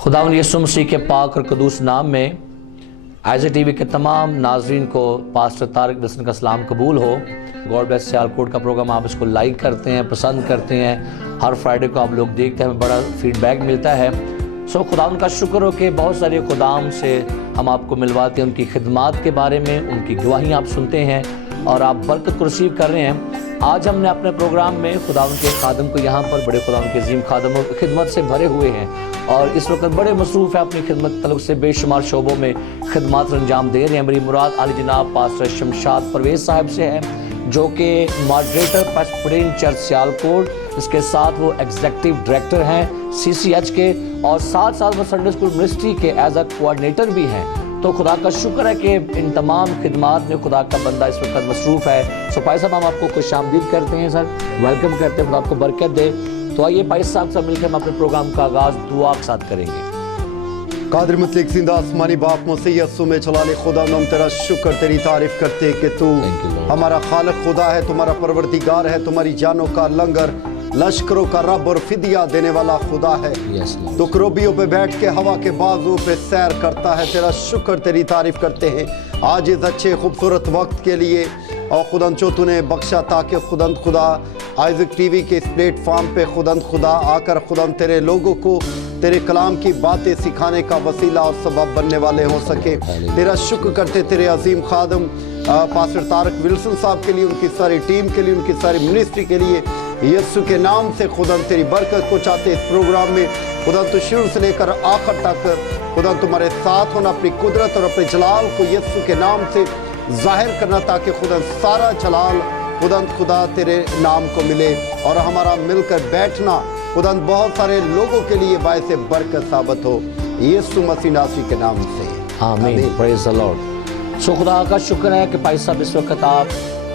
खुदावंद यीशु मसीह के पाक और कदूस नाम में आइज़ा टीवी के तमाम नाजरीन को पास्टर तारिक विल्सन का सलाम कबूल हो। गॉड ब्लेस सियालकोट का प्रोग्राम आप इसको लाइक करते हैं, पसंद करते हैं, हर फ्राइडे को आप लोग देखते हैं, बड़ा फीडबैक मिलता है। सो खुदावंद का शुक्र हो कि बहुत सारे खुदाम से हम आपको मिलवाते हैं, उनकी खिदमात के बारे में उनकी गवाही आप सुनते हैं और आप बरकत को रिसीव कर रहे हैं। आज हमने अपने प्रोग्राम में खुदावंद के खादम को यहाँ पर बड़े खुदावंद के अजीम खादम खिदमत से भरे हुए हैं और इस वक्त बड़े मसरूफ़ है अपनी खिदमत तलक से बेशुमार शोबों में खिदमत अंजाम दे रहे हैं। मेरी मुराद आली जनाब पास्टर शमशाद परवेज़ साहब से है जो कि मॉडरेटर प्रेस्बिटेरियन चर्च सियालकोट, इसके साथ वो एग्जीक्यूटिव डायरेक्टर हैं CCH के और साथ साथ वो संडे स्कूल मिनिस्ट्री के एज अ कोऑर्डिनेटर भी हैं। तो खुदा का शुक्र है कि इन तमाम खिदमात में खुदा का बंदा इस वक्त मसरूफ़ है। सो भाई साहब हम आपको खुशामदीद करते हैं सर, वेलकम करते हैं, खुदा आपको बरकत दे। तो आइए भाई साहब से मिलकर हम अपने प्रोग्राम का आगाज़ दुआ के साथ करेंगे। कादिर मुतलक जिंदा आसमानी बाप मसीह यस्सु में चलाले खुदा हम तेरा शुक्र तेरी तारीफ करते हैं कि तू हमारा खालिक खुदा है, तुम्हारा परवरदिगार है, तुम्हारी जानों का लंगर, लश्करों का रब और फिदिया देने वाला खुदा है। तो करोबियों पे बैठ के हवा के बाजू पे सैर करता है। तेरा शुक्र तेरी तारीफ करते हैं आज इस अच्छे खूबसूरत वक्त के लिए और खुदन जो तूने बख्शा ताकि खुदन खुदा आइज़ा टीवी के इस प्लेटफॉर्म पे खुदन खुदा आकर खुदन तेरे लोगों को तेरे कलाम की बातें सिखाने का वसीला और सबब बनने वाले हो सके। तेरा शुक्र करते तेरे अजीम खादम पास्टर तारिक विल्सन साहब के लिए, उनकी सारी टीम के लिए, उनकी सारी मिनिस्ट्री के लिए यीशु के नाम से खुदा तेरी बरकत को चाहते। इस प्रोग्राम में खुदा तो शुरू से लेकर आखिर तक खुदा तुम्हारे साथ होना, अपनी कुदरत और अपने जलाल को यीशु के नाम से जाहिर करना ताकि खुदा सारा जलाल खुदा तेरे नाम को मिले और हमारा मिलकर बैठना खुदा बहुत सारे लोगों के लिए बायसे बरकत साबित हो यीशु मसीह नासरी के नाम से आमीन। Praise the Lord. सो खुदा का शुक्र है कि भाई साहब इस वक्त आप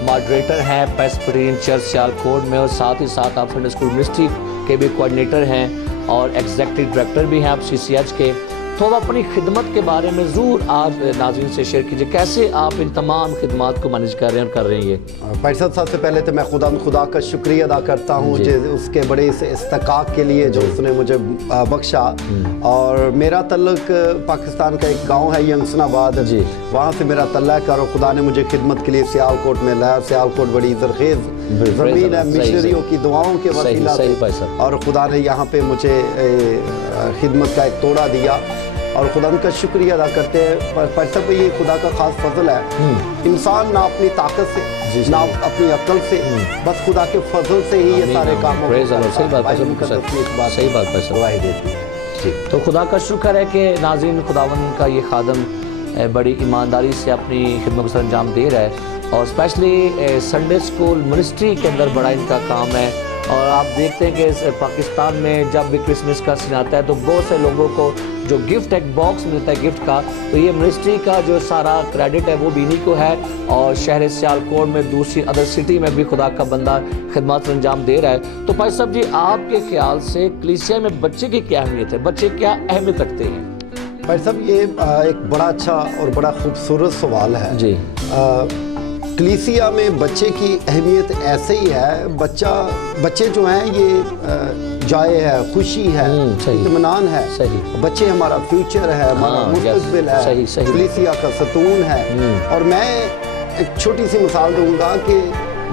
मॉडरेटर हैं प्रेस्बिटेरियन चर्च सियालकोट में और साथ ही साथ आप संडे स्कूल मिनिस्ट्री के भी कोऑर्डिनेटर हैं और एग्जीक्यूटिव डायरेक्टर भी हैं आप CCH के। तो अब अपनी खिदमत के बारे में ज़रूर आप नाज़रीन से शेयर कीजिए, कैसे आप इन तमाम खिदमात को मैनेज कर रहे हैं और कर रहे हैं। ये भाई साहब सबसे पहले तो मैं खुदा का शुक्रिया अदा करता हूँ उसके बड़े इस इस्तकाक के लिए जो उसने मुझे बख्शा। और मेरा तल्लुक पाकिस्तान का एक गांव है यंगसनाबाद, वहाँ से मेरा तल्लुक और खुदा ने मुझे खिदमत के लिए सियालकोट में लाया। सियालकोट बड़ी ज़रखेज़ ज़मीन है, मिशनरियों की दुआओं के वसीला से और खुदा ने यहाँ पे मुझे खिदमत का एक तोड़ा दिया और खुदा का शुक्रिया अदा करते हैं। पर सब ये खुदा का खास फजल है। इंसान ना अपनी ताकत से ना अपनी अक्ल से, बस खुदा के फजल से ही ये सारे काम तो खुदा का शुक्र है कि नाज़रीन खुदावंद का ये खादम बड़ी ईमानदारी से अपनी खिदमत को अंजाम दे रहा है और स्पेशली संडे स्कूल मिनिस्ट्री के अंदर बड़ा इनका काम है। और आप देखते हैं कि पाकिस्तान में जब भी क्रिसमस का सीन आता है तो बहुत से लोगों को जो गिफ्ट एक बॉक्स मिलता है गिफ्ट का, तो ये मिनिस्ट्री का जो सारा क्रेडिट है वो भी इन्हीं को है। और शहर सियालकोट में दूसरी अदर सिटी में भी खुदा का बंदा खिदमत अंजाम दे रहा है। तो भाई साहब जी आपके ख्याल से कलीसिया में बच्चे की क्या अहमियत है, बच्चे क्या अहमियत रखते हैं? भाई साहब ये एक बड़ा अच्छा और बड़ा खूबसूरत सवाल है जी। कलीसिया में बच्चे की अहमियत ऐसे ही है, बच्चे जो हैं ये जाए है, खुशी है, इत्मीनान है। बच्चे हमारा फ्यूचर है, हमारा मुस्तकबिल है, कलीसिया का सतून है। और मैं एक छोटी सी मिसाल दूंगा कि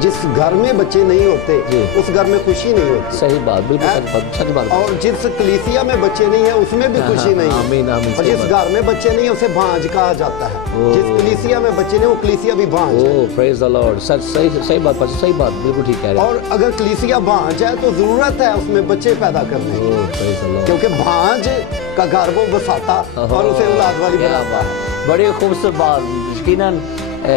जिस घर में बच्चे नहीं होते उस घर में खुशी नहीं होती। सही बात, बिल्कुल सच बात। और जिस कलीसिया में बच्चे नहीं है उसमें भी खुशी नहीं है। और जिस घर में बच्चे नहीं है उसे भांज कहा जाता है। जिस कलीसिया में बच्चे नहीं वो कलीसिया भी भांज है। Praise the Lord. सही बात बिल्कुल ठीक है। और अगर कलीसिया भांज है तो जरूरत है उसमें बच्चे पैदा करने की, क्योंकि भांज का घर वो बसाता और उसे औलाद वाली बनाता है। बड़ी खूबसूरत बात, यकीनन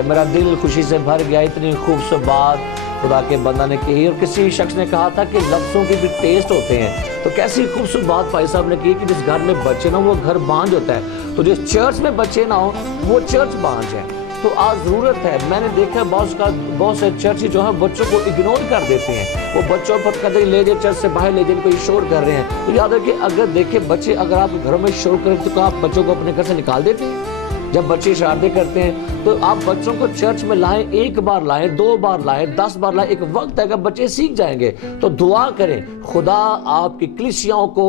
मेरा दिल खुशी से भर गया। इतनी खूबसूरत बात खुदा के बंदा ने कही और किसी शख्स ने कहा था कि लफ्ज़ों के भी टेस्ट होते हैं। तो कैसी खूबसूरत बात भाई साहब ने की कि जिस घर में बच्चे ना वो घर बांझ होता है, तो जिस चर्च में बच्चे ना हो वो चर्च बांझ है। तो आज ज़रूरत है, मैंने देखा बहुत से चर्च जो है बच्चों को इग्नोर कर देते हैं। वो बच्चों पर कदर ले जाए, चर्च से बाहर ले जाए, कोई शोर कर रहे हैं। तो याद रखिए अगर देखें बच्चे अगर आप घरों में शोर करें तो आप बच्चों को अपने घर से निकाल देते हैं। जब बच्चे शरारतें करते हैं तो आप बच्चों को चर्च में लाएं, 1 बार लाएं, 2 बार लाएं, 10 बार लाएं, एक वक्त है कि बच्चे सीख जाएंगे। तो दुआ करें खुदा आपकी कलीसियाओं को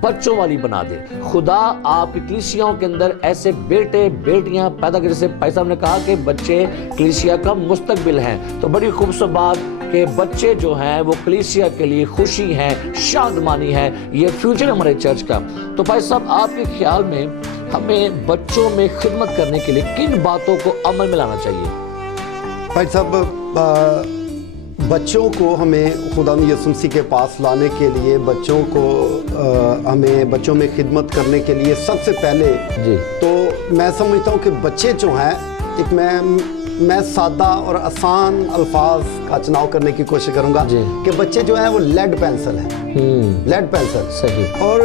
बच्चों वाली बना दे। खुदा आपकी कलीसियाओं के अंदर ऐसे बेटे बेटियां पैदा कर, जैसे भाई साहब ने कहा कि बच्चे कलीसिया का मुस्तकबिल हैं, तो बड़ी खूबसूरत बात कि बच्चे जो हैं वो कलीसिया के लिए खुशी हैं, शादमानी है, ये फ्यूचर है हमारे चर्च का। तो भाई साहब आपके ख्याल में हमें बच्चों में खिदमत करने के लिए किन बातों को अमल में लाना चाहिए? भाई साहब बच्चों को हमें खुदा यीशु मसीह के पास लाने के लिए, बच्चों को हमें बच्चों में खिदमत करने के लिए सबसे पहले जी तो मैं समझता हूँ कि बच्चे जो हैं, एक मैं सादा और आसान अल्फाज का चुनाव करने की कोशिश करूँगा कि बच्चे जो हैं वो लेड पेंसिल हैं, लेड पेंसिल। सही। और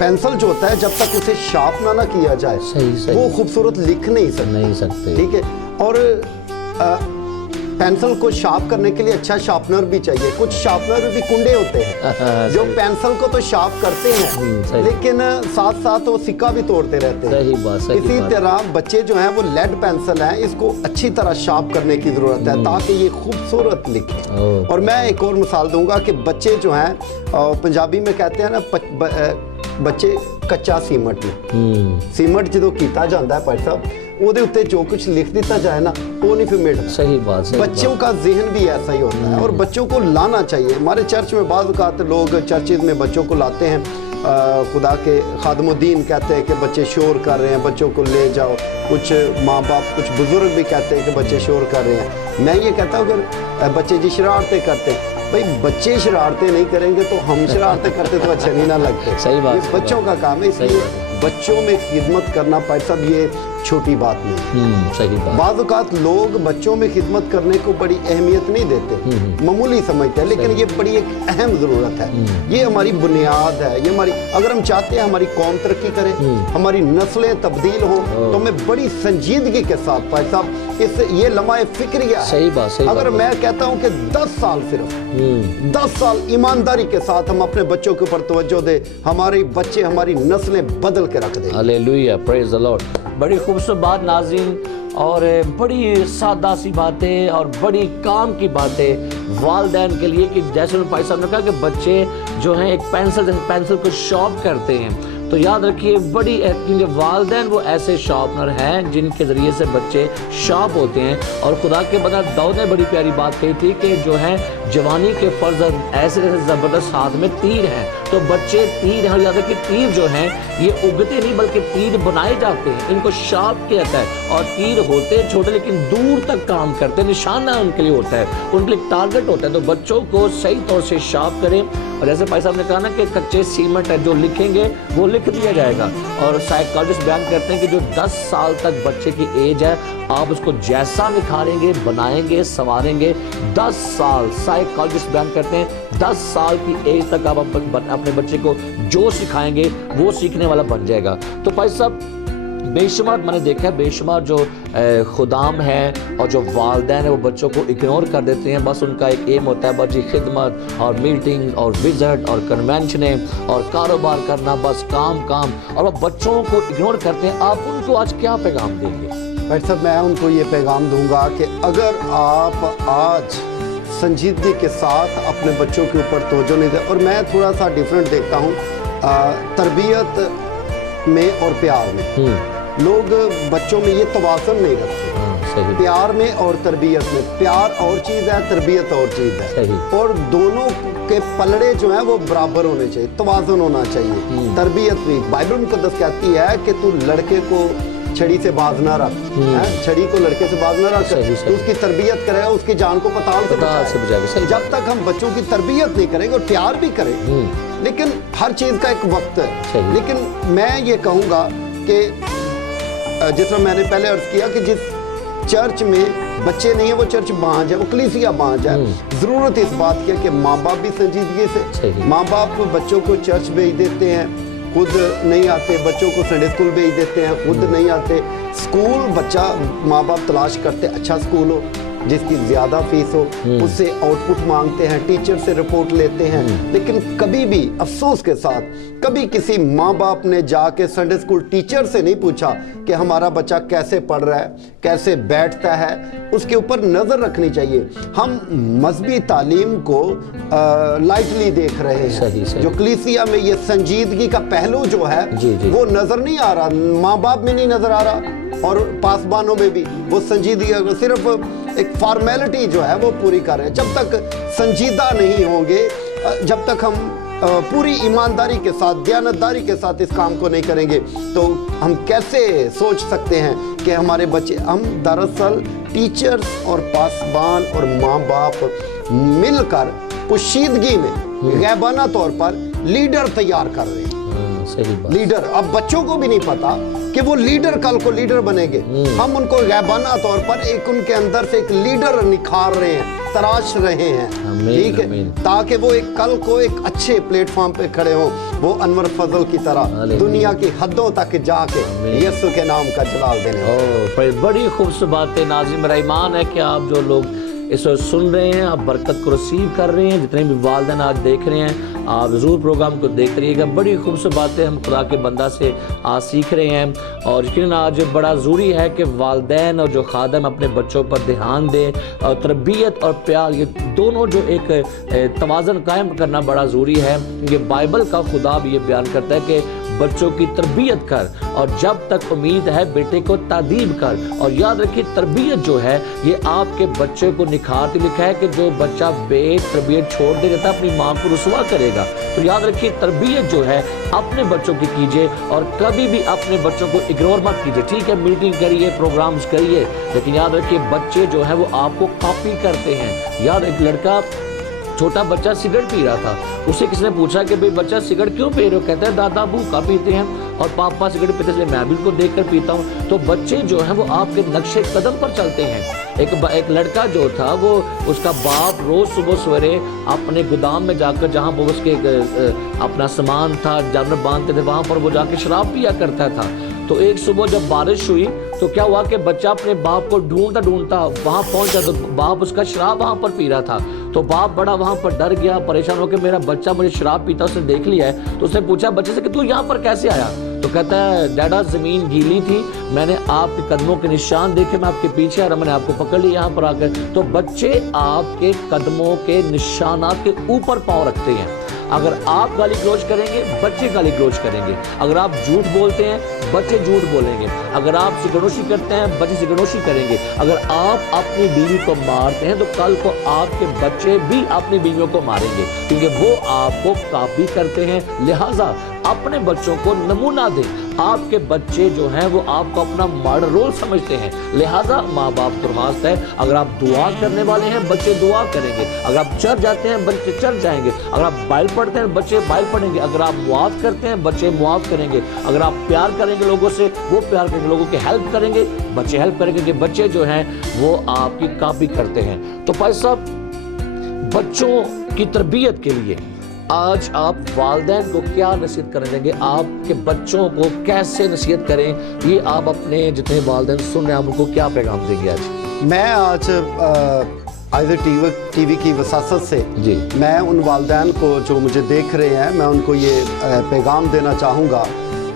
पेंसिल जो होता है जब तक उसे शार्प ना किया जाए सही। वो खूबसूरत लिख नहीं सकते। ठीक है। और पेंसिल को शार्प करने के लिए अच्छा शार्पनर भी चाहिए। कुछ शार्पनर भी कुंडे होते हैं जो पेंसिल को तो शार्प करते हैं लेकिन साथ साथ वो सिक्का भी तोड़ते रहते हैं। सही बात। इसी तरह बच्चे जो हैं वो लेड पेंसिल हैं, इसको अच्छी तरह शार्प करने की ज़रूरत है ताकि ये खूबसूरत लिखे। और मैं एक और मिसाल दूंगा कि बच्चे जो हैं, पंजाबी में कहते हैं ना, बच्चे कच्चा सीमट ने, सीमट जो कीता जाता है भाई साहब, ਉਹਦੇ ਉੱਤੇ जो कुछ लिख दिता जाए ना वो नहीं फिर मिटता। सही बात। बच्चों का जहन भी ऐसा ही होता है और बच्चों को लाना चाहिए। हमारे चर्च में बाज़ औक़ात लोग चर्चेज़ में बच्चों को लाते हैं, खुदा के खादमुद्दीन कहते हैं कि बच्चे शोर कर रहे हैं, बच्चों को ले जाओ। कुछ माँ बाप, कुछ बुज़ुर्ग भी कहते हैं कि बच्चे शोर कर रहे हैं। मैं ये कहता हूँ कि बच्चे जी शरारतें करते हैं, भाई बच्चे शरारतें नहीं करेंगे तो हम शरारतें करते तो अच्छे नहीं ना लगते। सही बात। ये बच्चों का काम है, इसलिए बच्चों में खिदमत करना भाई साहब ये छोटी बात नहीं। सही बात। बाज़ औक़ात लोग बच्चों में खिदमत करने को बड़ी अहमियत नहीं देते, मामूली समझते हैं, लेकिन ये बड़ी एक अहम ज़रूरत है। ये हमारी बुनियाद है, ये हमारी, अगर हम चाहते हैं हमारी कौम तरक्की करे, हमारी नस्लें तब्दील हों, तो हमें बड़ी संजीदगी के साथ भाई साहब इस ये लम्हा फिक्रिया है। सही बात। अगर मैं कहता हूँ कि 10 साल, सिर्फ 10 साल ईमानदारी के साथ हम अपने बच्चों के ऊपर तवज्जो दे, हमारे बच्चे, हमारी नस्लें बदल के रख दें। Hallelujah, praise the Lord. बड़ी खूबसूरत बात नाज़रीन, और बड़ी सादा सी बातें और बड़ी काम की बातें वालिदैन के लिए कि जैसे भाई साहब ने कहा कि बच्चे जो हैं एक पेंसिल को शार्प करते हैं, तो याद रखिए बड़ी, क्योंकि वालिदैन वो ऐसे शार्पनर हैं जिनके ज़रिए से बच्चे शार्प होते हैं। और खुदा के बंदा दाऊद ने बड़ी प्यारी बात कही थी कि जो है जवानी के फर्जंद ऐसे ऐसे ज़बरदस्त हाथ में तीर हैं, तो बच्चे तीर हैं। याद रखिए तीर जो हैं ये उगते नहीं बल्कि तीर बनाए जाते हैं, इनको शार्प किया जाता है। और तीर होते छोटे लेकिन दूर तक काम करते हैं, निशाना उनके लिए होता है, उनके लिए टारगेट होता है। तो बच्चों को सही तौर से शार्प करें। और जैसे भाई साहब ने कहा ना कि कच्चे सीमेंट है, जो लिखेंगे वो लिख दिया जाएगा। और साइकोलॉजिस्ट बयान करते हैं कि जो 10 साल तक बच्चे की एज है, आप उसको जैसा निखारेंगे, बनाएंगे, संवारेंगे, 10 साल, साइकोलॉजिस्ट बयान करते हैं 10 साल की एज तक आप अपने बच्चे को जो सिखाएंगे वो सीखने वाला बन जाएगा। तो भाई साहब बेशुमार मैंने देखा है, बेशुमार जो खुदाम हैं और जो वालिदैन हैं वो बच्चों को इग्नोर कर देते हैं। बस उनका एक एम होता है बच्ची खिदमत और मीटिंग और विजिट और कन्वेंशनें और कारोबार करना, बस काम काम, और वो बच्चों को इग्नोर करते हैं। आप उनको आज क्या पैगाम देंगे? भाई साहब मैं उनको ये पैगाम दूंगा कि अगर आप आज संजीदगी के साथ अपने बच्चों के ऊपर तवज्जो नहीं दें, और मैं थोड़ा सा डिफरेंट देखता हूँ तरबियत में और प्यार में, लोग बच्चों में ये तवाज़ुन नहीं रखते। प्यार में और तरबियत में, प्यार और चीज़ है, तरबियत और चीज़ है, और दोनों के पलड़े जो हैं वो बराबर होने चाहिए, तवाज़ुन होना चाहिए। तरबियत भी बाइबल मुक़द्दस कहती है कि तू लड़के को छड़ी से बाज ना रख, छड़ी को लड़के से बाज ना रख, तो उसकी तरबियत करेगा, उसकी जान को पताल से बचाएगा। जब तक हम बच्चों की तरबियत नहीं करेंगे और प्यार भी करें, लेकिन हर चीज़ का एक वक्त है। लेकिन मैं ये कहूँगा कि जिस तरह मैंने पहले अर्ज़ किया कि जिस चर्च में बच्चे नहीं है वो चर्च बांझ है, वो कलीसिया बांझ है। ज़रूरत इस बात की है कि माँ बाप भी संजीदगी से, माँ बाप बच्चों को चर्च भेज देते हैं, खुद नहीं आते, बच्चों को संडे स्कूल भेज देते हैं, खुद नहीं आते। स्कूल बच्चा माँ बाप तलाश करते अच्छा स्कूल हो जिसकी ज़्यादा फीस हो, उससे आउटपुट मांगते हैं, टीचर से रिपोर्ट लेते हैं, लेकिन कभी भी अफसोस के साथ कभी किसी माँ बाप ने जाके संडे स्कूल टीचर से नहीं पूछा कि हमारा बच्चा कैसे पढ़ रहा है, कैसे बैठता है, उसके ऊपर नजर रखनी चाहिए। हम मजहबी तालीम को लाइटली देख रहे हैं। सही। जो कलीसिया में ये संजीदगी का पहलू जो है जी। वो नजर नहीं आ रहा, माँ बाप में नहीं नजर आ रहा और पासबानों में भी वो संजीदगी, सिर्फ एक फॉर्मेलिटी जो है वो पूरी कर रहे हैं। जब तक संजीदा नहीं होंगे, जब तक हम पूरी ईमानदारी के साथ, दयानतदारी के साथ इस काम को नहीं करेंगे, तो हम कैसे सोच सकते हैं कि हमारे बच्चे, हम दरअसल टीचर्स और पासबान और माँ बाप मिलकर पोशीदगी में गैबाना तौर पर लीडर तैयार कर रहे हैं। सही बात। लीडर, अब बच्चों को भी नहीं पता कि वो लीडर कल को लीडर बनेंगे। हम उनको गैबाना तौर पर एक उनके अंदर से एक लीडर निखार रहे हैं, तराश रहे हैं, ठीक है, ताकि वो एक कल को एक अच्छे प्लेटफॉर्म पे खड़े हों, वो अनवर फजल की तरह दुनिया की हदों तक जाके यीशु के नाम का जलाल देने। बड़ी खूबसूरत बात है नाज़रीन। मेरा ईमान है कि आप जो लोग इस वक्त सुन रहे हैं, आप बरकत को रिसीव कर रहे हैं। जितने भी वालिदैन आज देख रहे हैं, आप ज़रूर प्रोग्राम को देख रहिएगा। बड़ी खूबसूरत बातें हम खुदा के बंदा से आज सीख रहे हैं, और यकीनन आज बड़ा ज़रूरी है कि वालिदैन और जो खादम अपने बच्चों पर ध्यान दें, और तरबियत और प्यार, ये दोनों जो एक तवाज़न कायम करना बड़ा ज़रूरी है। क्योंकि बाइबल का खुदा भी ये बयान करता है कि बच्चों की तरबियत कर, और जब तक उम्मीद है बेटे को तादीब कर। और याद रखिए, तरबियत जो है ये आपके बच्चे को निखारती। लिखा है कि जो बच्चा बेतरबियत छोड़ दे देता अपनी माँ को रुसवा करेगा। तो याद रखिए, तरबियत जो है अपने बच्चों की कीजिए, और कभी भी अपने बच्चों को इग्नोर मत कीजिए। ठीक है, मीटिंग करिए, प्रोग्राम्स करिए, लेकिन याद रखिए बच्चे जो है वो आपको कॉपी करते हैं। याद, एक लड़का, छोटा बच्चा सिगरेट पी रहा था, उसे किसी ने पूछा कि भाई बच्चा सिगरेट क्यों पी रहे हो? कहता है दादा भूखा पीते हैं और पापा सिगरेट पीते, इसलिए मैं भी उनको देखकर पीता हूँ। तो बच्चे जो हैं वो आपके नक्शे कदम पर चलते हैं। एक लड़का जो था, वो उसका बाप रोज सुबह सवेरे अपने गोदाम में जाकर, जहाँ वो उसके अपना सामान था, जानवर बांधते थे, वहाँ पर वो जाके शराब पिया करता था। तो एक सुबह जब बारिश हुई तो क्या हुआ कि बच्चा अपने बाप को ढूंढता ढूंढता वहाँ पहुंचा, तो बाप उसका शराब वहाँ पर पी रहा था। तो बाप बड़ा वहाँ पर डर गया, परेशान हो के मेरा बच्चा मुझे शराब पीता उसने देख लिया है। तो उसने पूछा बच्चे से कि तू यहाँ पर कैसे आया? तो कहता है डैडा ज़मीन गीली थी, मैंने आपके कदमों के निशान देखे, मैं आपके पीछे आ रहा, मैंने आपको पकड़ लिया यहाँ पर आकर। तो बच्चे आपके कदमों के निशानात के ऊपर पाँव रखते हैं। अगर आप गाली गलौज करेंगे, बच्चे गाली गलौज करेंगे। अगर आप झूठ बोलते हैं, बच्चे झूठ बोलेंगे। अगर आप सिगनोशी करते हैं, बच्चे सिगनोशी करेंगे। अगर आप अपनी बीवी को मारते हैं तो कल को आपके बच्चे भी अपनी बीवियों को मारेंगे, क्योंकि वो आपको कॉपी करते हैं। लिहाजा अपने बच्चों को नमूना दें। आपके बच्चे जो हैं वो आपको अपना मॉडल रोल समझते हैं। लिहाजा माँ बाप दरख्वास्त है, अगर आप दुआ करने वाले हैं, बच्चे दुआ करेंगे। अगर आप चर्च जाते हैं, बच्चे चर्च जाएंगे। अगर आप बाइबल पढ़ते हैं, बच्चे बाइबल पढ़ेंगे। अगर आप मुआफ़ करते हैं, बच्चे मुआफ़ करेंगे। अगर आप प्यार करेंगे लोगों से, वो प्यार करेंगे। लोगों की हेल्प करेंगे, बच्चे हेल्प करेंगे। कि बच्चे जो हैं वो आपकी कॉपी करते हैं। तो भाई साहब, बच्चों की तरबियत के लिए आज आप वालिदैन को क्या नसीहत करने देंगे? आपके बच्चों को कैसे नसीहत करें, ये आप अपने जितने वालिदैन सुन रहे हैं, आप उनको क्या पैगाम देंगे आज? मैं आज टीवी की वसासत से जी, मैं उन वालिदैन को जो मुझे देख रहे हैं, मैं उनको ये पैगाम देना चाहूँगा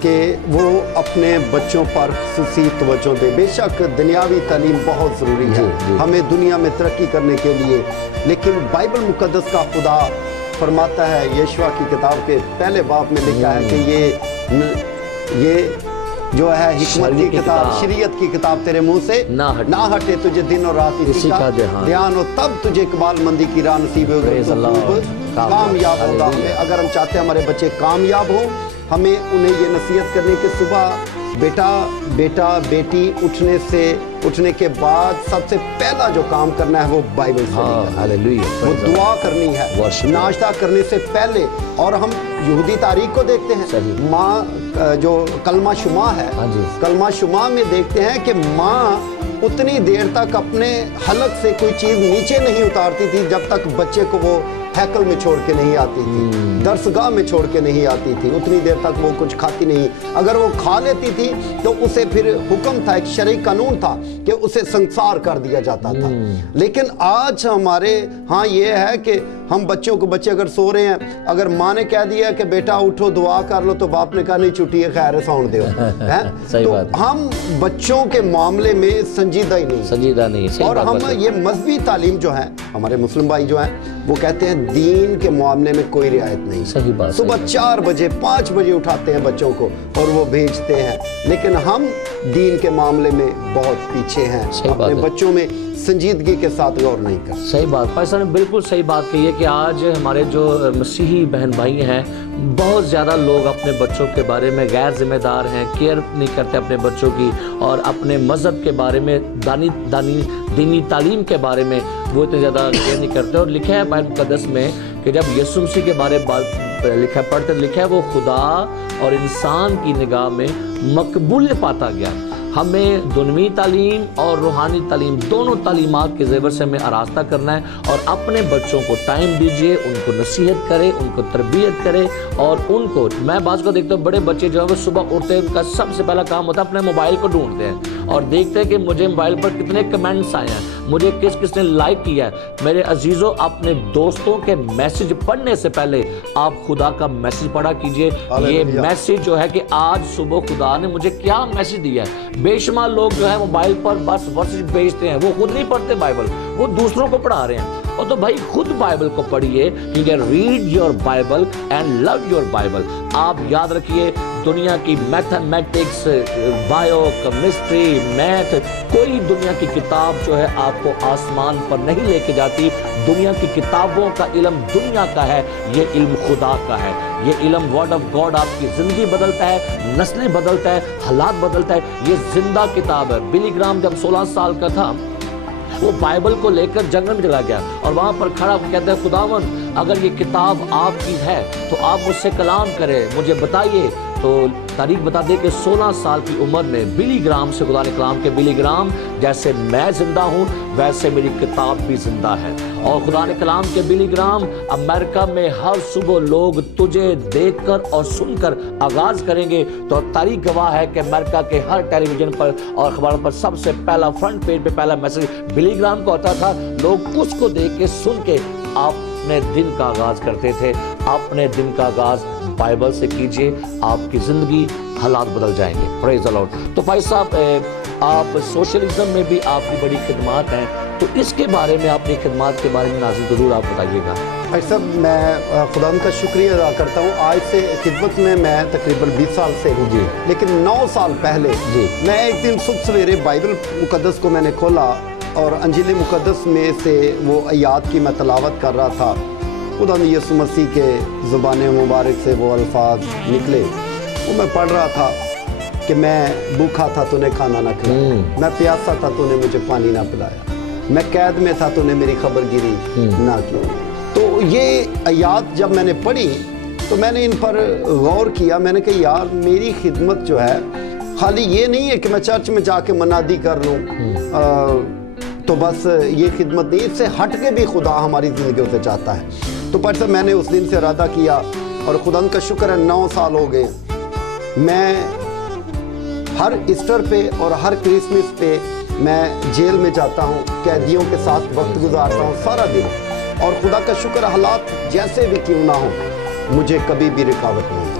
कि वो अपने बच्चों पर खुसूसी तवज्जो दें। बेशक दुनियावी तालीम बहुत ज़रूरी है हमें दुनिया में तरक्की करने के लिए, लेकिन बाइबल मुक़द्दस का खुदा फरमाता है, यशवा की किताब के पहले बाब में लिखा है कि ये जो है हिकमत की किताब, शरीयत की किताब तेरे मुंह से ना हटे, तुझे दिन और रात इसी का ध्यान हो, तब तुझे इकबालमंदी की राह नसीब होगी, कामयाब होगा। अगर हम चाहते हैं हमारे बच्चे कामयाब हो, हमें उन्हें ये नसीहत करनी कि सुबह बेटा बेटी उठने के बाद सबसे पहला जो काम करना है वो बाइबल से वो दुआ करनी है नाश्ता करने से पहले। और हम यहूदी तारीख को देखते हैं, माँ जो कलमा शुमा है, कलमा शुमा में देखते हैं कि माँ उतनी देर तक अपने हलक से कोई चीज़ नीचे नहीं उतारती थी जब तक बच्चे को वो हैकल में छोड़ के नहीं आती थी, दरसगाह में छोड़ के नहीं आती थी, उतनी देर तक वो कुछ खाती नहीं। अगर वो खा लेती थी तो उसे फिर हुक्म था, एक शरई कानून था कि उसे संसार कर दिया जाता था। लेकिन आज हमारे हाँ ये है कि ہم بچوں کو, بچے اگر سو رہے ہیں, اگر ماں نے کہہ دیا کہ بیٹا اٹھو دعا کر لو, تو باپ نے کہا نہیں چھٹی ہے, خیر ہے, ساؤنڈ دیو. تو ہم بچوں کے معاملے میں سنجیدہ ہی نہیں. اور ہم یہ مذہبی تعلیم جو ہے, ہمارے مسلم بھائی جو ہیں وہ کہتے ہیں دین کے معاملے میں کوئی رعایت نہیں. صبح 4 بجے 5 بجے اٹھاتے ہیں بچوں کو اور وہ بھیجتے ہیں, لیکن ہم دین کے معاملے میں بہت پیچھے ہیں, اپنے بچوں میں سنجیدگی کے ساتھ غور نہیں کرتے. صحیح بات, بھائی صاحب نے بالکل صحیح بات کہی ہے کہ آج ہمارے جو مسیحی بہن بھائی ہیں, بہت زیادہ لوگ اپنے بچوں کے بارے میں غیر ذمہ دار ہیں, کیئر نہیں کرتے اپنے بچوں کی, اور اپنے مذہب کے بارے میں دینی تعلیم کے بارے میں وہ اتنے زیادہ کیئر نہیں کرتے. اور لکھا ہے بائبل مقدس میں کہ جب یسوع مسیح کے بارے میں لکھا ہے وہ خدا اور انسان کی نگاہ میں مقبول پاتا گیا. ہمیں دنیوی تعلیم اور روحانی تعلیم دونوں تعلیمات کے زیور سے ہمیں آراستہ کرنا ہے, اور اپنے بچوں کو ٹائم دیجئے, ان کو نصیحت کرے, ان کو تربیت کرے. اور ان کو میں بعض کو دیکھتا ہوں بڑے بچے جو ہے وہ صبح اٹھتے ہیں, ان کا سب سے پہلا کام ہوتا ہے اپنے موبائل کو ڈھونڈتے ہیں اور دیکھتے ہیں کہ مجھے موبائل پر کتنے کمنٹس آئے ہیں, مجھے کس کس نے لائک کیا ہے. میرے عزیزوں, اپنے دوستوں کے میسج پڑھنے سے پہلے آپ خدا کا میسج پڑھا کیجئے. یہ میسج جو ہے کہ آج صبح خدا نے مجھے کیا میسج دیا ہے. بے شمار لوگ جو ہے موبائل پر بس ورسز بھیجتے ہیں, وہ خود نہیں پڑھتے بائبل, وہ دوسروں کو پڑھا رہے ہیں. اور تو بھائی خود بائبل کو پڑھیے, کیونکہ read your Bible and love your Bible. آپ یاد رکھیے دنیا کی میتھمیٹکس, بایو کیمسٹری, میتھ, کوئی دنیا کی کتاب جو ہے آپ کو آسمان پر نہیں لے کے جاتی. دنیا کی کتابوں کا علم دنیا کا ہے, یہ علم خدا کا ہے. یہ علم ورڈ آف گاڈ آپ کی زندگی بدلتا ہے, نسلیں بدلتا ہے, حالات بدلتا ہے. یہ زندہ کتاب ہے. بلی گرام جب 16 سال کا تھا وہ بائبل کو لے کر جنگل میں چلا گیا اور وہاں پر کھڑا کہتا ہے خداوند اگر یہ کتاب آپ کی ہے تو آپ مجھ سے کلام کرے, مجھے بتائیے. تو تاریخ بتا دے کہ 16 سال کی عمر میں بلی گرام سے خدا نے کلام کہ بلی گرام جیسے میں زندہ ہوں ویسے میری کتاب بھی زندہ ہے. اور خدا نے کلام کہ بلی گرام امریکہ میں ہر صبح لوگ تجھے دیکھ کر اور سن کر آغاز کریں گے. تو تاریخ گواہ ہے کہ امریکہ کے ہر ٹیلی ویژن پر اور اخباروں پر سب سے پہلا فرنٹ پیج پہ پہلا میسج بلی گرام کو آتا تھا. لوگ اس کو دیکھ کے سن کے اپنے دن کا آغاز کرتے تھے. اپنے دن کا آغاز بائبل سے کیجئے, آپ کی زندگی حالات بدل جائیں گے. پریز دی لارڈ. تو بھائی صاحب آپ سوشلزم میں بھی آپ کی بڑی خدمات ہیں, تو اس کے بارے میں اپنی خدمات کے بارے میں ناظرین کو ضرور آپ بتائیے گا. بھائی صاحب میں خدا کا شکریہ ادا کرتا ہوں. آج سے خدمت میں تقریباً 20 سال سے ہوں, لیکن 9 سال پہلے میں ایک دن صبح سویرے بائبل مقدس کو میں نے کھولا اور انجیل مقدس میں سے وہ آیات کی میں تلاوت کر رہا تھا. خدا نے یسوع مسیح کے زبان مبارک سے وہ الفاظ نکلے, وہ میں پڑھ رہا تھا کہ میں بھوکا تھا تو نے کھانا نہ کھلایا, میں پیاسا تھا تو نے مجھے پانی نہ پلایا, میں قید میں تھا تو نے میری خبر گیری نہ کی. تو یہ آیات جب میں نے پڑھی تو میں نے ان پر غور کیا. میں نے کہا یار میری خدمت جو ہے خالی یہ نہیں ہے کہ میں چرچ میں جا کے منادی کر لوں تو بس یہ خدمت نہیں, اس سے ہٹ کے بھی خدا ہماری زندگیوں سے چاہتا ہے. تو پر سے میں نے اس دن سے ارادہ کیا اور خدا کا شکر ہے 9 سال ہو گئے. میں ہر ایسٹر پہ اور ہر کرسمس پہ میں جیل میں جاتا ہوں, قیدیوں کے ساتھ وقت گزارتا ہوں سارا دن, اور خدا کا شکر حالات جیسے بھی کیوں نہ ہو مجھے کبھی بھی رکاوٹ نہیں.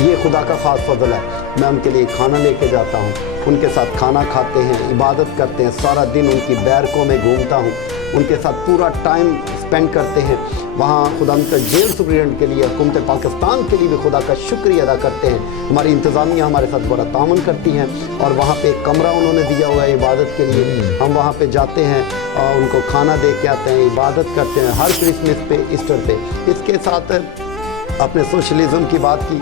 یہ خدا کا خاص فضل ہے. میں ان کے لیے کھانا لے کے جاتا ہوں, ان کے ساتھ کھانا کھاتے ہیں, عبادت کرتے ہیں, سارا دن ان کی بیرکوں میں گھومتا ہوں, ان کے ساتھ پورا ٹائم سپینڈ کرتے ہیں. وہاں خدا کا جیل سپرنٹینڈنٹ کے لیے, حکومت پاکستان کے لیے بھی خدا کا شکریہ ادا کرتے ہیں. ہماری انتظامیہ ہمارے ساتھ بڑا تعاون کرتی ہیں اور وہاں پہ ایک کمرہ انہوں نے دیا ہوا ہے عبادت کے لیے. ہم وہاں پہ جاتے ہیں اور ان کو کھانا دے کے آتے ہیں, عبادت کرتے ہیں ہر کرسمس پہ, ایسٹر پہ. اس کے ساتھ اپنے سوشلزم کی بات کی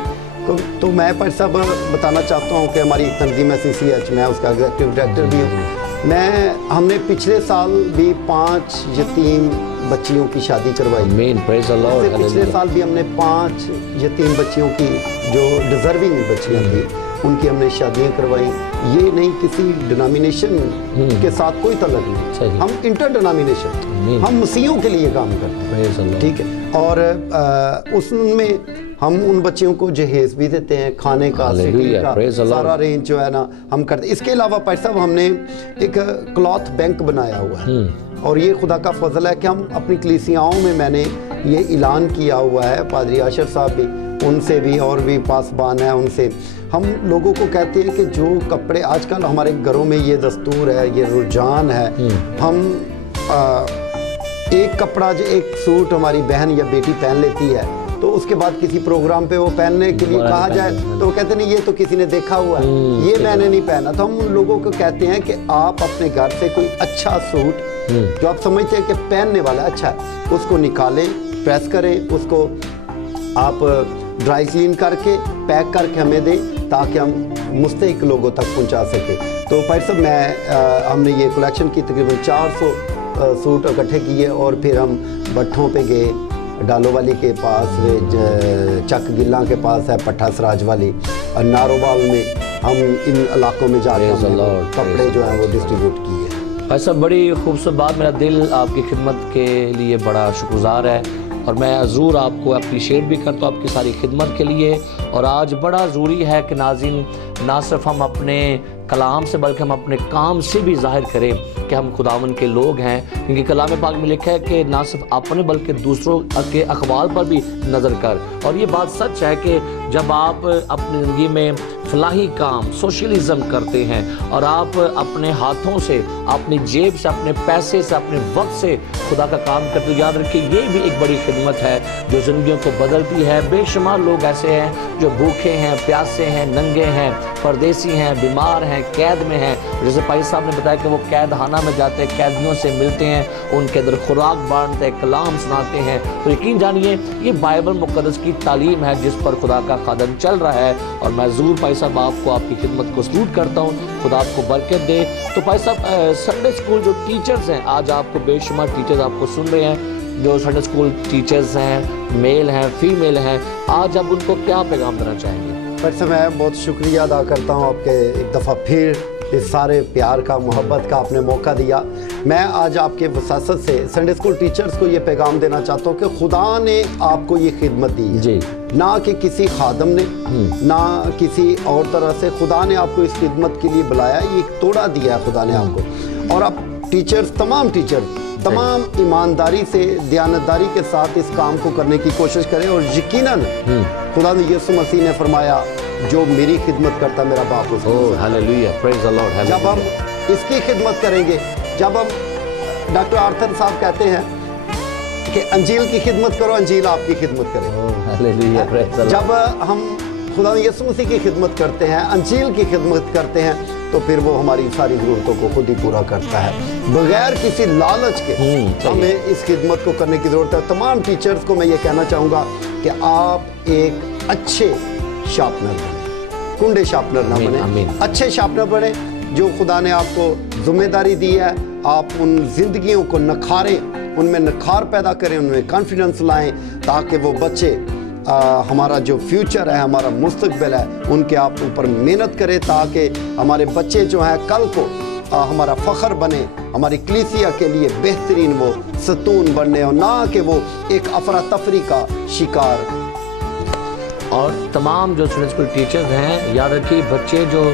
تو میں پر سب بتانا چاہتا ہوں کہ ہماری تنظیم CCH, میں اس کا ایگزیکٹو ڈائریکٹر بھی ہوں. ہم نے پچھلے سال بھی 5 یتیم بچیوں کی شادی کروائی. پچھلے سال بھی ہم نے 5 یتیم بچیوں کی جو ڈیزرونگ بچیاں تھیں ان کی ہم نے شادیاں کروائی. یہ نہیں کسی ڈینامینیشن کے ساتھ کوئی تعلق نہیں, ہم انٹر ڈینامینیشن, ہم مسیحیوں کے لیے کام کرتے ہیں, ٹھیک ہے. اور اس میں ہم ان بچیوں کو جہیز بھی دیتے ہیں, کھانے کا, سٹی کا, سارا رینج جو ہے نا ہم کرتے ہیں. اس کے علاوہ پر صاحب ہم نے ایک کلاتھ بینک بنایا ہوا ہے. اور یہ خدا کا فضل ہے کہ ہم اپنی کلیسیاؤں میں میں نے یہ اعلان کیا ہوا ہے، پادری عاشر صاحب بھی، ان سے بھی اور بھی پاسبان ہیں، ان سے ہم لوگوں کو کہتے ہیں کہ جو کپڑے آج کل ہمارے گھروں میں یہ دستور ہے، یہ رجحان ہے، ہم ایک کپڑا جو ایک سوٹ ہماری بہن یا بیٹی پہن لیتی ہے تو اس کے بعد کسی پروگرام پہ وہ پہننے کے لیے کہا جائے تو وہ کہتے ہیں یہ تو کسی نے دیکھا ہوا ہے، یہ میں نے نہیں پہنا. تو ہم ان لوگوں کو کہتے ہیں کہ آپ اپنے گھر سے کوئی اچھا سوٹ جو آپ سمجھتے ہیں کہ پہننے والا اچھا ہے اس کو نکالیں، پریس کریں، اس کو آپ ڈرائی کلین کر کے پیک کر کے ہمیں دیں تاکہ ہم مستحق لوگوں تک پہنچا سکیں. تو پیر صاحب ہم نے یہ کلیکشن کی تقریباً 400 سوٹ اکٹھے کیے اور پھر ہم بٹھوں پہ گئے، ڈالو والی کے پاس، چک گلاں کے پاس ہے پٹھا سراج والی، اور ناروبال میں ہم ان علاقوں میں جا کے کپڑے جو ہیں وہ ڈسٹریبیوٹ کیے. بھائی صاحب بڑی خوبصورت بات، میرا دل آپ کی خدمت کے لیے بڑا شکرگزار ہے اور میں ضرور آپ کو اپریشیٹ بھی کرتا ہوں آپ کی ساری خدمت کے لیے. اور آج بڑا ضروری ہے کہ ناظرین نہ صرف ہم اپنے کلام سے بلکہ ہم اپنے کام سے بھی ظاہر کریں کہ ہم خداوند کے لوگ ہیں، کیونکہ کلام پاک میں لکھا ہے کہ نہ صرف اپنے بلکہ دوسروں کے اقوال پر بھی نظر کر. اور یہ بات سچ ہے کہ جب آپ اپنی زندگی میں فلاحی کام، سوشلزم کرتے ہیں اور آپ اپنے ہاتھوں سے، اپنی جیب سے، اپنے پیسے سے، اپنے وقت سے خدا کا کام کرتے، یاد رکھیے یہ بھی ایک بڑی خدمت ہے جو زندگیوں کو بدلتی ہے. بے شمار لوگ ایسے ہیں جو بھوکے ہیں، پیاسے ہیں، ننگے ہیں، پردیسی ہیں، بیمار ہیں، قید میں ہیں. جیسے بھائی صاحب نے بتایا کہ وہ قید خانہ میں جاتے ہیں، قیدیوں سے ملتے ہیں، ان کے اندر خوراک بانٹتے ہیں، کلام سناتے ہیں. تو یقین جانیے یہ بائبل مقدس کی تعلیم ہے جس پر خدا کا خادم چل رہا ہے. اور میں ضرور بھائی صاحب آپ کو، آپ کی خدمت کو سلوٹ کرتا ہوں، خدا آپ کو برکت دے. تو بھائی صاحب سنڈے اسکول جو ٹیچرز ہیں، آج آپ کو بے شمار ٹیچرز آپ کو سن رہے ہیں جو سنڈے اسکول ٹیچرز ہیں، میل ہیں، فیمیل ہیں، آج آپ ان کو کیا پیغام دینا چاہیں گے؟ ویسے میں بہت شکریہ ادا کرتا ہوں آپ کے ایک دفعہ پھر اس سارے پیار کا، محبت کا آپ نے موقع دیا. میں آج آپ کے وساست سے سنڈے اسکول ٹیچرز کو یہ پیغام دینا چاہتا ہوں کہ خدا نے آپ کو یہ خدمت دی ہے جی، نہ کہ کسی خادم نے، نہ کسی اور طرح سے، خدا نے آپ کو اس خدمت کے لیے بلایا، یہ توڑا دیا ہے خدا نے آپ کو. اور آپ ٹیچرز، تمام ٹیچرز تمام ایمانداری سے، دیانتداری کے ساتھ اس کام کو کرنے کی کوشش کریں. اور یقیناً خدا نے یسوع مسیح نے فرمایا جو میری خدمت کرتا میرا باپ اس کو. جب ہم اس کی خدمت کریں گے، جب ہم ڈاکٹر آرتھر صاحب کہتے ہیں کہ انجیل کی خدمت کرو، انجیل آپ کی خدمت کرے. جب ہم خدا یسوع مسیح کی خدمت کرتے ہیں، انجیل کی خدمت کرتے ہیں، تو پھر وہ ہماری ساری ضرورتوں کو خود ہی پورا کرتا ہے بغیر کسی لالچ کے. ہمیں اس خدمت کو کرنے کی ضرورت ہے. تمام ٹیچرز کو میں یہ کہنا چاہوں گا کہ آپ ایک اچھے شارپنر بنیں، کنڈے شارپنر نہ بنیں، اچھے شارپنر بنیں. جو خدا نے آپ کو ذمہ داری دی ہے، آپ ان زندگیوں کو نکھاریں، ان میں نکھار پیدا کریں، ان میں کانفیڈنس لائیں تاکہ وہ بچے، ہمارا جو فیوچر ہے، ہمارا مستقبل ہے، ان کے آپ اوپر محنت کریں تاکہ ہمارے بچے جو ہیں کل کو ہمارا فخر بنے، ہماری کلیسیا کے لیے بہترین وہ ستون بننے، اور نہ کہ وہ ایک افراتفری کا شکار. اور تمام جو سنڈے اسکول ٹیچرز ہیں، یاد رکھیے بچے جو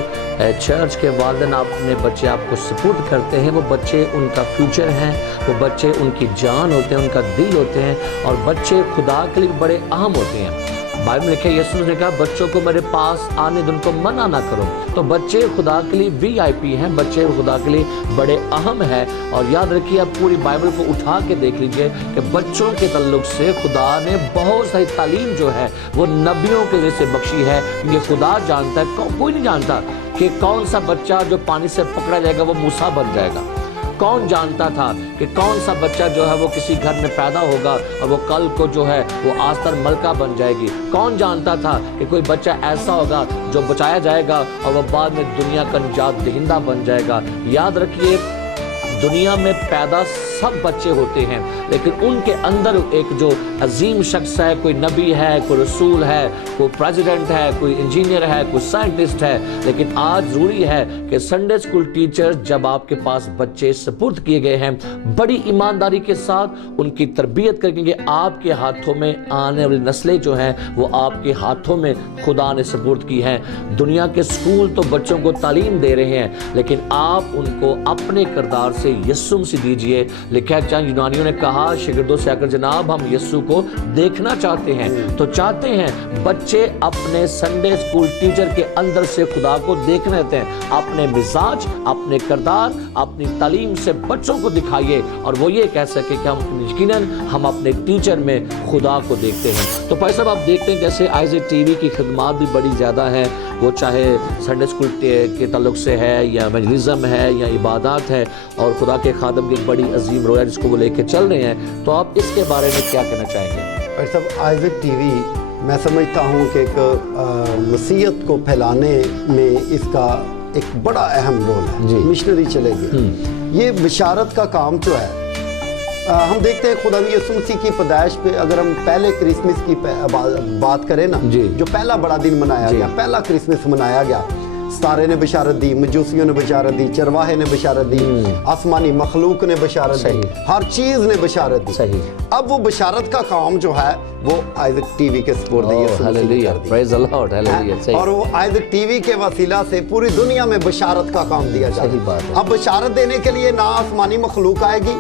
چرچ کے والدین اپنے بچے آپ کو سپورٹ کرتے ہیں، وہ بچے ان کا فیوچر ہیں، وہ بچے ان کی جان ہوتے ہیں، ان کا دل ہوتے ہیں، اور بچے خدا کے لیے بڑے اہم ہوتے ہیں. بائبل میں لکھا ہے، یسوع نے کہا بچوں کو میرے پاس آنے دو، ان کو منع نہ کرو. تو بچے خدا کے لیے VIP ہیں، بچے خدا کے لیے بڑے اہم ہیں. اور یاد رکھیے آپ پوری بائبل کو اٹھا کے دیکھ لیجئے کہ بچوں کے تعلق سے خدا نے بہت ساری تعلیم جو ہے وہ نبیوں کے ذریعے سے بخشی ہے. کیونکہ خدا جانتا ہے، کوئی نہیں جانتا کہ کون سا بچہ جو پانی سے پکڑا جائے گا وہ موسیٰ بن جائے گا. کون جانتا تھا کہ کون سا بچہ جو ہے وہ کسی گھر میں پیدا ہوگا اور وہ کل کو جو ہے وہ آستر ملکہ بن جائے گی. کون جانتا تھا کہ کوئی بچہ ایسا ہوگا جو بچایا جائے گا اور وہ بعد میں دنیا کا نجات دہندہ بن جائے گا. یاد رکھیے دنیا میں پیدا سب بچے ہوتے ہیں، لیکن ان کے اندر ایک جو عظیم شخص ہے، کوئی نبی ہے، کوئی رسول ہے، کوئی پریزیڈنٹ ہے، کوئی انجینئر ہے، کوئی سائنٹسٹ ہے. لیکن آج ضروری ہے کہ سنڈے اسکول ٹیچر جب آپ کے پاس بچے سپرد کیے گئے ہیں، بڑی ایمانداری کے ساتھ ان کی تربیت کریں گے. آپ کے ہاتھوں میں آنے والی نسلیں جو ہیں وہ آپ کے ہاتھوں میں خدا نے سپرد کی ہیں. دنیا کے اسکول تو بچوں کو تعلیم دے رہے ہیں، لیکن آپ ان کو اپنے کردار سے से यीशु मसीह दीजिए। लिखा है चंद यूनानियों ने कहा शागिर्दों से आकर जनाब हम यीशु को देखना चाहते हैं। तो चाहते हैं बच्चे अपने संडे स्कूल टीचर के अंदर से खुदा को देखने देते हैं। अपने मिजाज, अपने किरदार, अपनी तालीम से बच्चों को दिखाइए और वो ये कह सके कि यकीनन हम अपने टीचर में खुदा को देखते हैं। तो भाई साहब आप देखते हैं जैसे आइज़ेक टीवी की खिदमात भी बड़ी ज़्यादा हैं, वो चाहे संडे स्कूल के ताल्लुक से है या इवेंजलिज्म है या इबादत है और खुदा के खादम की एक बड़ी अजीम रोया जिसको वो लेके चल रहे हैं। तो आप इसके बारे में क्या कहना चाहेंगे? भाई साहब आइज़ेक टीवी मैं समझता हूँ कि एक नसीहत को फैलाने में इसका एक बड़ा अहम रोल है। मिशनरी चले गए, ये बिशारत का काम जो है हम देखते हैं खुदा यीशु मसीह की पैदाइश पे अगर हम पहले क्रिसमस की बात करें ना, जो पहला बड़ा दिन मनाया गया, पहला क्रिसमस मनाया गया, सितारे ने बशारत दी, मजूसियों ने बशारत दी, चरवाहे ने बशारत दी, आसमानी मखलूक ने बशारत दी, हर चीज़ ने बशारत दी। अब वो बशारत का काम जो है वो आइज़ेक टीवी के सपोर्ट और वो आइज़ेक टीवी के वसीला से पूरी दुनिया में बशारत का काम दिया जाए। अब बशारत देने के लिए ना आसमानी मखलूक आएगी,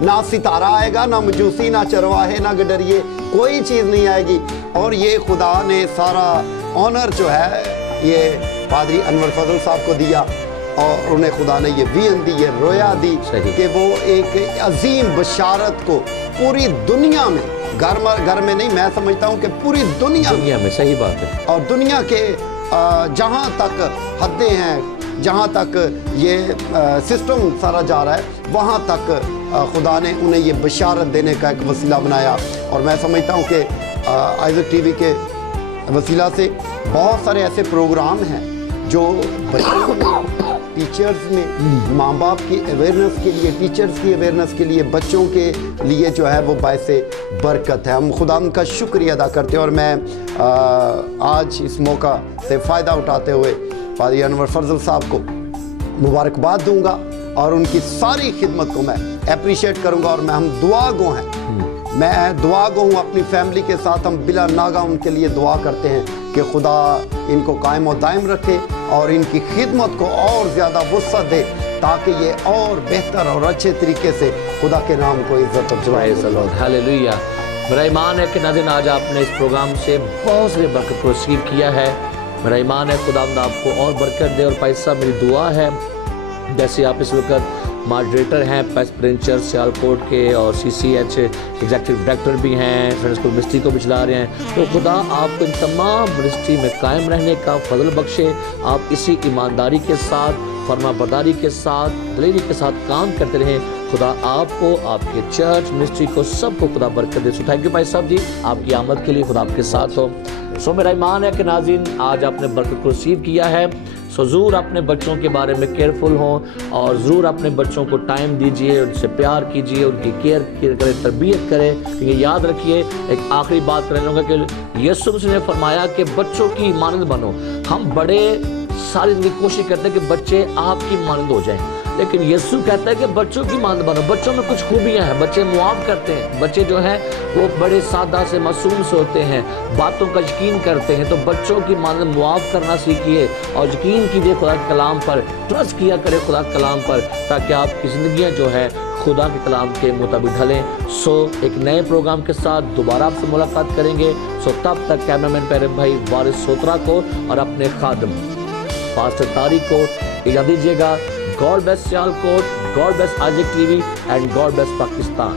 ना सितारा आएगा, ना मजूसी, ना चरवाहे, ना गडरिए, कोई चीज़ नहीं आएगी। और ये खुदा ने सारा ऑनर जो है ये पादरी अनवर फजल साहब को दिया और उन्हें खुदा ने ये विजन दी, ये रोया दी कि वो एक अजीम बशारत को पूरी दुनिया में, घर में नहीं, मैं समझता हूँ कि पूरी दुनिया में, सही बात है, और दुनिया के जहाँ तक हदें हैं, जहाँ तक ये सिस्टम सारा जा रहा है, वहाँ तक खुदा ने उन्हें ये बशारत देने का एक वसीला बनाया। और मैं समझता हूँ कि आइज़ेक टीवी के वसीला से बहुत सारे ऐसे प्रोग्राम हैं जो बच्चों में, टीचर्स में, माँ बाप की अवेयरनेस के लिए, टीचर्स की अवेयरनेस के लिए, बच्चों के लिए जो है वो बायसे बरकत है। हम खुदा का शुक्रिया अदा करते हैं। और मैं आज इस मौका से फ़ायदा उठाते हुए पादरी अनवर फजल साहब को मुबारकबाद दूंगा और उनकी सारी खिदमत को मैं अप्रिशिएट करूंगा। और हम दुआ गो हैं, मैं दुआ गो हूँ अपनी फैमिली के साथ, हम बिला नागा उनके लिए दुआ करते हैं कि खुदा इनको कायम और दायम रखे और इनकी खिदमत को और ज़्यादा वुसअत दे ताकि ये और बेहतर और अच्छे तरीके से खुदा के नाम को इज्जत और हालेलुया। मेरा ईमान है कि नाज़रीन आज आपने इस प्रोग्राम से बहुत सारी बरकत को रिसीव किया है। मेरा ईमान है खुदावंद आपको और बरकत दे। और भाई साहब मेरी दुआ है जैसे आप इस वक्त मॉडरेटर हैं पेस्टरेंचर सियालकोट के और CCH एग्जीक्यूटिव डायरेक्टर भी हैं, संडे स्कूल मिनिस्ट्री को भी चला रहे हैं, तो खुदा आपको इन तमाम मिनिस्ट्री में कायम रहने का फजल बख्शे। आप इसी ईमानदारी के साथ, फरमाबरदारी के साथ, दिलेरी के साथ काम करते रहें। खुदा आपको, आपके चर्च मिनिस्ट्री को, सबको खुदा बरकत दे। थैंक यू भाई साहब जी, आपकी आमद के लिए खुदा आपके साथ हो। सो मेरा ईमान है कि नाज़रीन आज आपने बरकत को रिसीव किया है। सो ज़रूर अपने बच्चों के बारे में केयरफुल हों और ज़रूर अपने बच्चों को टाइम दीजिए, उनसे प्यार कीजिए, उनकी केयर करें, तरबियत करें। क्योंकि याद रखिए, एक आखिरी बात करने लूँगा कि यीशु मसीह ने फरमाया कि बच्चों की मानंद बनो। हम बड़े सारी ज़िंदगी कोशिश करते हैं कि बच्चे आपकी मानंद हो जाएं, लेकिन यीशु कहता है कि बच्चों की मानंद बनो। बच्चों में कुछ खूबियां हैं, बच्चे मुआफ़ करते हैं, बच्चे जो हैं वो बड़े सादा से मासूम से होते हैं, बातों का यकीन करते हैं। तो बच्चों की मानंद मुआफ़ करना सीखिए और यकीन कीजिए खुदा के कलाम पर, ट्रस्ट किया करें खुदा के कलाम पर, ताकि आपकी ज़िंदगियाँ जो है खुदा के कलाम के मुताबिक ढलें। सो एक नए प्रोग्राम के साथ दोबारा आपसे मुलाकात करेंगे। सो तब तक कैमरामैन प्यारे भाई वारिस सोत्रा को और अपने खादम पास्टर तारिक को इजाज़त दीजिएगा। God bless Sialkot, God bless Isaac TV and God bless Pakistan.